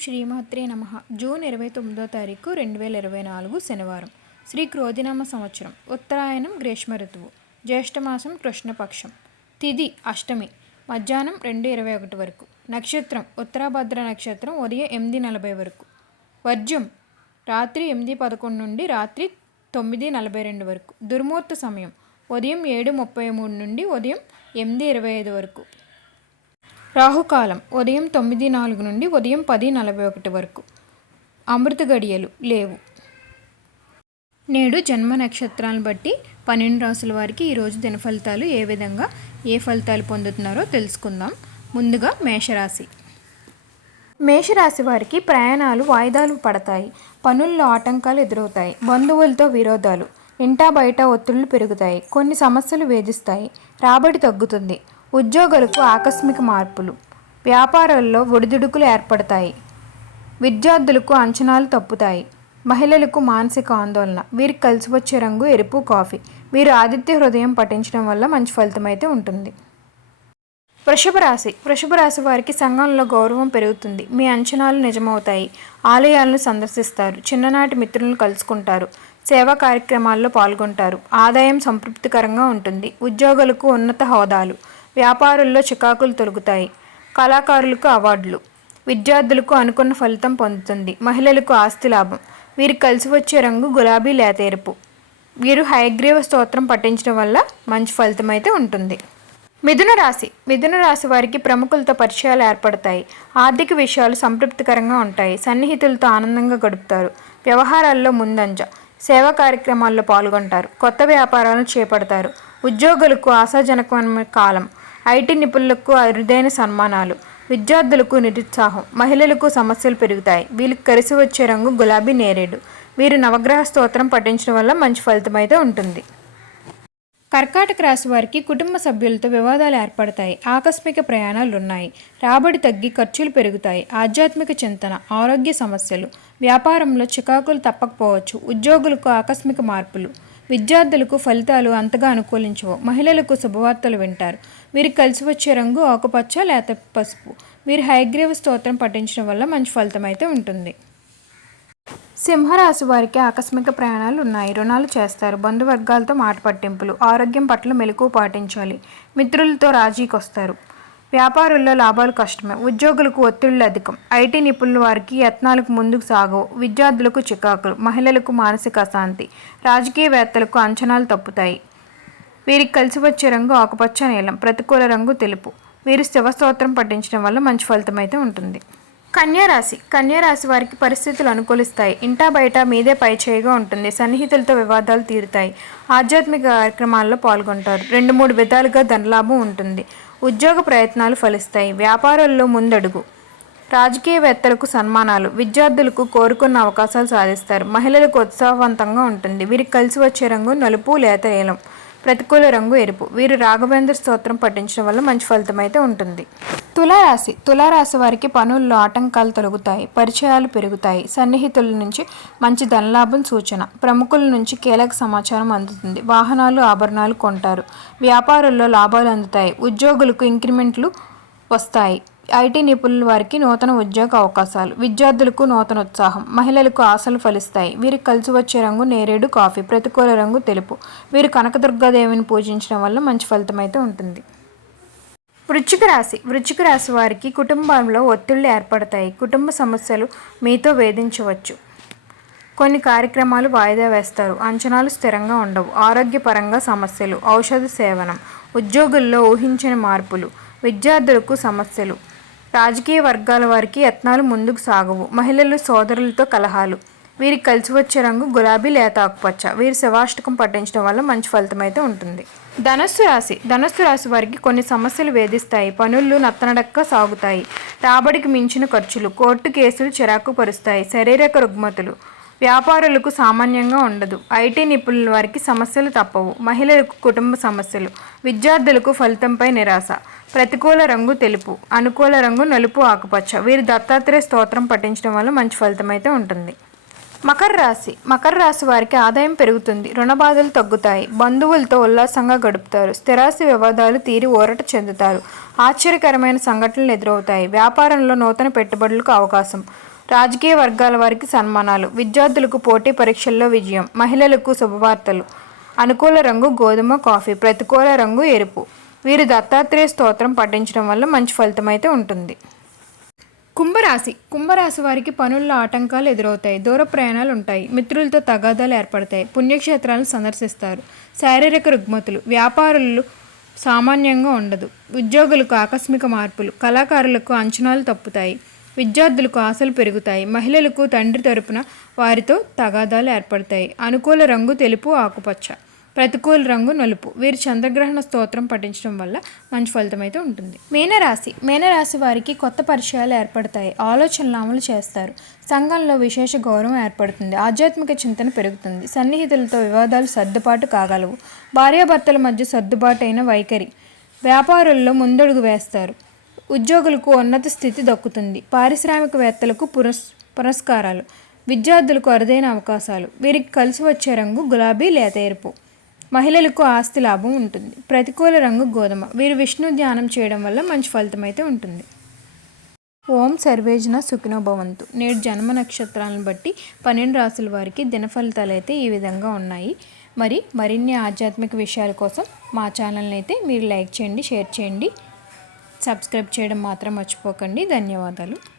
శ్రీమాత్రే నమ. జూన్ ఇరవై తొమ్మిదో తారీఖు రెండు వేల ఇరవై నాలుగు శనివారం. శ్రీ క్రోధినామ సంవత్సరం. ఉత్తరాయణం గ్రీష్మ ఋతువు. జ్యేష్ఠమాసం కృష్ణపక్షం. తిది అష్టమి. మధ్యాహ్నం రెండు ఇరవై ఒకటి వరకు. నక్షత్రం. ఉత్తరాభద్ర నక్షత్రం ఉదయం ఎనిమిది నలభై వరకు. వర్జం రాత్రి ఎనిమిది పదకొండు నుండి రాత్రి తొమ్మిది నలభై రెండు వరకు. దుర్ముహూర్త సమయం. ఉదయం ఏడు ముప్పై మూడు నుండి ఉదయం ఎనిమిది ఇరవై ఐదు వరకు. రాహుకాలం ఉదయం తొమ్మిది నాలుగు నుండి ఉదయం పది నలభై ఒకటి వరకు. అమృత గడియలు లేవు. నేడు జన్మ నక్షత్రాలను బట్టి పన్నెండు రాసుల వారికి ఈరోజు దిన ఫలితాలు ఏ విధంగా ఏ ఫలితాలు పొందుతున్నారో తెలుసుకుందాం. ముందుగా మేషరాశి. మేషరాశి వారికి ప్రయాణాలు వాయిదాలు పడతాయి. పనుల్లో ఆటంకాలు ఎదురవుతాయి. బంధువులతో విరోధాలు. ఇంటా బయట ఒత్తిళ్ళు పెరుగుతాయి. కొన్ని సమస్యలు వేధిస్తాయి. రాబడి తగ్గుతుంది. ఉద్యోగులకు ఆకస్మిక మార్పులు. వ్యాపారాల్లో ఒడిదుడుకులు ఏర్పడతాయి. విద్యార్థులకు అంచనాలు తప్పుతాయి. మహిళలకు మానసిక ఆందోళన. వీరికి కలిసి వచ్చే రంగు ఎరుపు కాఫీ. వీరు ఆదిత్య హృదయం పఠించడం వల్ల మంచి ఫలితం అయితే ఉంటుంది. వృషభ రాశి. వృషభ రాశి వారికి సంఘంలో గౌరవం పెరుగుతుంది. మీ అంచనాలు నిజమవుతాయి. ఆలయాలను సందర్శిస్తారు. చిన్ననాటి మిత్రులను కలుసుకుంటారు. సేవా కార్యక్రమాల్లో పాల్గొంటారు. ఆదాయం సంతృప్తికరంగా ఉంటుంది. ఉద్యోగులకు ఉన్నత హోదాలు. వ్యాపారుల్లో చికాకులు తొలుగుతాయి. కళాకారులకు అవార్డులు. విద్యార్థులకు అనుకున్న ఫలితం పొందుతుంది. మహిళలకు ఆస్తి లాభం. వీరు కలిసి వచ్చే రంగు గులాబీ లేత ఎరుపు వీరు హయగ్రీవ స్తోత్రం పఠించడం వల్ల మంచి ఫలితం అయితే ఉంటుంది. మిథున రాశి. మిథున రాశి వారికి ప్రముఖులతో పరిచయాలు ఏర్పడతాయి. ఆర్థిక విషయాలు సంతృప్తికరంగా ఉంటాయి. సన్నిహితులతో ఆనందంగా గడుపుతారు. వ్యవహారాల్లో ముందంజ. సేవా కార్యక్రమాల్లో పాల్గొంటారు. కొత్త వ్యాపారాలను చేపడతారు. ఉద్యోగులకు ఆశాజనకమైన కాలం. ఐటీ నిపుణులకు అరుదైన సన్మానాలు. విద్యార్థులకు నిరుత్సాహం. మహిళలకు సమస్యలు పెరుగుతాయి. వీళ్ళకి కలిసి వచ్చే రంగు గులాబీ నేరేడు. వీరు నవగ్రహ స్తోత్రం పఠించడం వల్ల మంచి ఫలితం అయితే ఉంటుంది. కర్కాటక రాశి వారికి కుటుంబ సభ్యులతో వివాదాలు ఏర్పడతాయి. ఆకస్మిక ప్రయాణాలు ఉన్నాయి రాబడి తగ్గి ఖర్చులు పెరుగుతాయి. ఆధ్యాత్మిక చింతన ఆరోగ్య సమస్యలు. వ్యాపారంలో చికాకులు తప్పకపోవచ్చు. ఉద్యోగులకు ఆకస్మిక మార్పులు. విద్యార్థులకు ఫలితాలు అంతగా అనుకూలించవు. మహిళలకు శుభవార్తలు వింటారు. వీరికి కలిసి వచ్చే రంగు ఆకుపచ్చ లేత పసుపు. వీరు హైగ్రీవ స్తోత్రం పఠించడం వల్ల మంచి ఫలితం అయితే ఉంటుంది. సింహరాశి వారికి ఆకస్మిక ప్రయాణాలు ఉన్నాయి. రుణాలు చేస్తారు. బంధువర్గాలతో మాట పట్టింపులు ఆరోగ్యం పట్ల మెలకు పాటించాలి. మిత్రులతో రాజీకి వస్తారు వ్యాపారుల్లో లాభాలు కష్టమే. ఉద్యోగులకు ఒత్తిళ్ళు అధికం. ఐటీ నిపుణుల వారికి యత్నాలకు ముందుకు సాగవు. విద్యార్థులకు చికాకులు. మహిళలకు మానసిక అశాంతి. రాజకీయవేత్తలకు అంచనాలు తప్పుతాయి. వీరికి కలిసి వచ్చే రంగు ఆకుపచ్చ నీలం ప్రతికూల రంగు తెలుపు. వీరు శివస్తోత్రం పఠించడం వల్ల మంచి ఫలితం అయితే ఉంటుంది. కన్యారాశి కన్యారాశి వారికి పరిస్థితులు అనుకూలిస్తాయి. ఇంటా బయట మీదే పై చేయగా ఉంటుంది. సన్నిహితులతో వివాదాలు తీరుతాయి. ఆధ్యాత్మిక కార్యక్రమాల్లో పాల్గొంటారు. రెండు మూడు విధాలుగా ధనలాభం ఉంటుంది. ఉద్యోగ ప్రయత్నాలు ఫలిస్తాయి. వ్యాపారాల్లో ముందడుగు. రాజకీయవేత్తలకు సన్మానాలు. విద్యార్థులకు కోరుకున్న అవకాశాలు సాధిస్తారు. మహిళలకు ఉత్సాహవంతంగా ఉంటుంది. వీరికి కలిసి వచ్చే రంగు నలుపు లేత నీలం. ప్రతికూల రంగు ఎరుపు. వీరు రాఘవేంద్ర స్తోత్రం పఠించడం వల్ల మంచి ఫలితం అయితే ఉంటుంది. తులారాశి. తులారాశి వారికి పనుల్లో ఆటంకాలు తొలగుతాయి. పరిచయాలు పెరుగుతాయి. సన్నిహితుల నుంచి మంచి ధనలాభం సూచన. ప్రముఖుల నుంచి కీలక సమాచారం అందుతుంది. వాహనాలు ఆభరణాలు కొంటారు. వ్యాపారుల్లో లాభాలు అందుతాయి. ఉద్యోగులకు ఇంక్రిమెంట్లు వస్తాయి. ఐటీ నిపుణుల వారికి నూతన ఉద్యోగ అవకాశాలు విద్యార్థులకు నూతన ఉత్సాహం మహిళలకు ఆశలు ఫలిస్తాయి. వీరికి కలిసి వచ్చే రంగు నేరేడు కాఫీ ప్రతికూల రంగు తెలుపు. వీరు కనకదుర్గాదేవిని పూజించడం వల్ల మంచి ఫలితం అయితే ఉంటుంది. వృచ్చిక రాశి. వృచ్చిక రాశి వారికి కుటుంబంలో ఒత్తిళ్ళు ఏర్పడతాయి. కుటుంబ సమస్యలు మీతో వేధించవచ్చు. కొన్ని కార్యక్రమాలు వాయిదా వేస్తారు. అంచనాలు స్థిరంగా ఉండవు. ఆరోగ్యపరంగా సమస్యలు. ఔషధ సేవనం. ఉద్యోగుల్లో ఊహించని మార్పులు. విద్యార్థులకు సమస్యలు. రాజకీయ వర్గాల వారికి యత్నాలు ముందుకు సాగవు. మహిళలు సోదరులతో కలహాలు. వీరికి కలిసి వచ్చే రంగు గులాబీ లేత ఆకుపచ్చ. వీరి శివాష్టకం పట్టించడం వల్ల మంచి ఫలితం అయితే ఉంటుంది. ధనస్సు రాశి. ధనస్సు రాశి వారికి కొన్ని సమస్యలు వేధిస్తాయి. పనులు నత్తనడక్క సాగుతాయి. రాబడికి మించిన ఖర్చులు కోర్టు కేసులు చిరాకు పరుస్తాయి శారీరక రుగ్మతులు వ్యాపారులకు సామాన్యంగా ఉండదు. ఐటీ నిపుణుల వారికి సమస్యలు తప్పవు. మహిళలకు కుటుంబ సమస్యలు. విద్యార్థులకు ఫలితంపై నిరాశ. ప్రతికూల రంగు తెలుపు. అనుకూల రంగు నలుపు ఆకుపచ్చ. వీరు దత్తాత్రేయ స్తోత్రం పఠించడం వల్ల మంచి ఫలితం అయితే ఉంటుంది. మకర రాశి. మకర రాశి వారికి ఆదాయం పెరుగుతుంది. రుణ బాధలు తగ్గుతాయి. బంధువులతో ఉల్లాసంగా గడుపుతారు. స్థిరాస్తి వివాదాలు తీరి ఊరట చెందుతారు. ఆశ్చర్యకరమైన సంఘటనలు ఎదురవుతాయి. వ్యాపారంలో నూతన పెట్టుబడులకు అవకాశం. రాజకీయ వర్గాల వారికి సన్మానాలు. విద్యార్థులకు పోటీ పరీక్షల్లో విజయం. మహిళలకు శుభవార్తలు. అనుకూల రంగు గోధుమ కాఫీ ప్రతికూల రంగు ఎరుపు. వీరు దత్తాత్రేయ స్తోత్రం పఠించడం వల్ల మంచి ఫలితం అయితే ఉంటుంది. కుంభరాశి. కుంభరాశి వారికి పనుల్లో ఆటంకాలు ఎదురవుతాయి. దూర ప్రయాణాలు ఉంటాయి. మిత్రులతో తగాదాలు ఏర్పడతాయి. పుణ్యక్షేత్రాలను సందర్శిస్తారు. శారీరక రుగ్మతులు. వ్యాపారులు సామాన్యంగా ఉండదు. ఉద్యోగులకు ఆకస్మిక మార్పులు. కళాకారులకు అంచనాలు తప్పుతాయి. విద్యార్థులకు ఆశలు పెరుగుతాయి. మహిళలకు తండ్రి తరపున వారితో తగాదాలు ఏర్పడతాయి. అనుకూల రంగు తెలుపు ఆకుపచ్చ. ప్రతికూల రంగు నలుపు. వీరు చంద్రగ్రహణ స్తోత్రం పఠించడం వల్ల మంచి ఫలితం అయితే ఉంటుంది. మీనరాశి. మీనరాశి వారికి కొత్త పరిచయాలు ఏర్పడతాయి. ఆలోచనలు అమలు చేస్తారు. సంఘంలో విశేష గౌరవం ఏర్పడుతుంది. ఆధ్యాత్మిక చింతన పెరుగుతుంది. సన్నిహితులతో వివాదాలు సర్దుబాటు కాగలవు. భార్యాభర్తల మధ్య సర్దుబాటు అయిన వైఖరి. వ్యాపారుల్లో ముందడుగు వేస్తారు. ఉద్యోగులకు ఉన్నత స్థితి దక్కుతుంది. పారిశ్రామికవేత్తలకు పురస్ పురస్కారాలు విద్యార్థులకు అరుదైన అవకాశాలు వీరికి కలిసి వచ్చే రంగు గులాబీ లేత ఎరుపు. మహిళలకు ఆస్తి లాభం ఉంటుంది. ప్రతికూల రంగు గోధుమ. వీరు విష్ణు ధ్యానం చేయడం వల్ల మంచి ఫలితం అయితే ఉంటుంది. ఓం సర్వేజన సుఖినోభవంతు నేడు జన్మ నక్షత్రాలను బట్టి పన్నెండు రాసుల వారికి దినఫలితాలు అయితే ఈ విధంగా ఉన్నాయి. మరి మరిన్ని ఆధ్యాత్మిక విషయాల కోసం మా ఛానల్ని అయితే మీరు లైక్ చేయండి షేర్ చేయండి. సబ్స్క్రైబ్ చేయడం మాత్రం మర్చిపోకండి. ధన్యవాదాలు.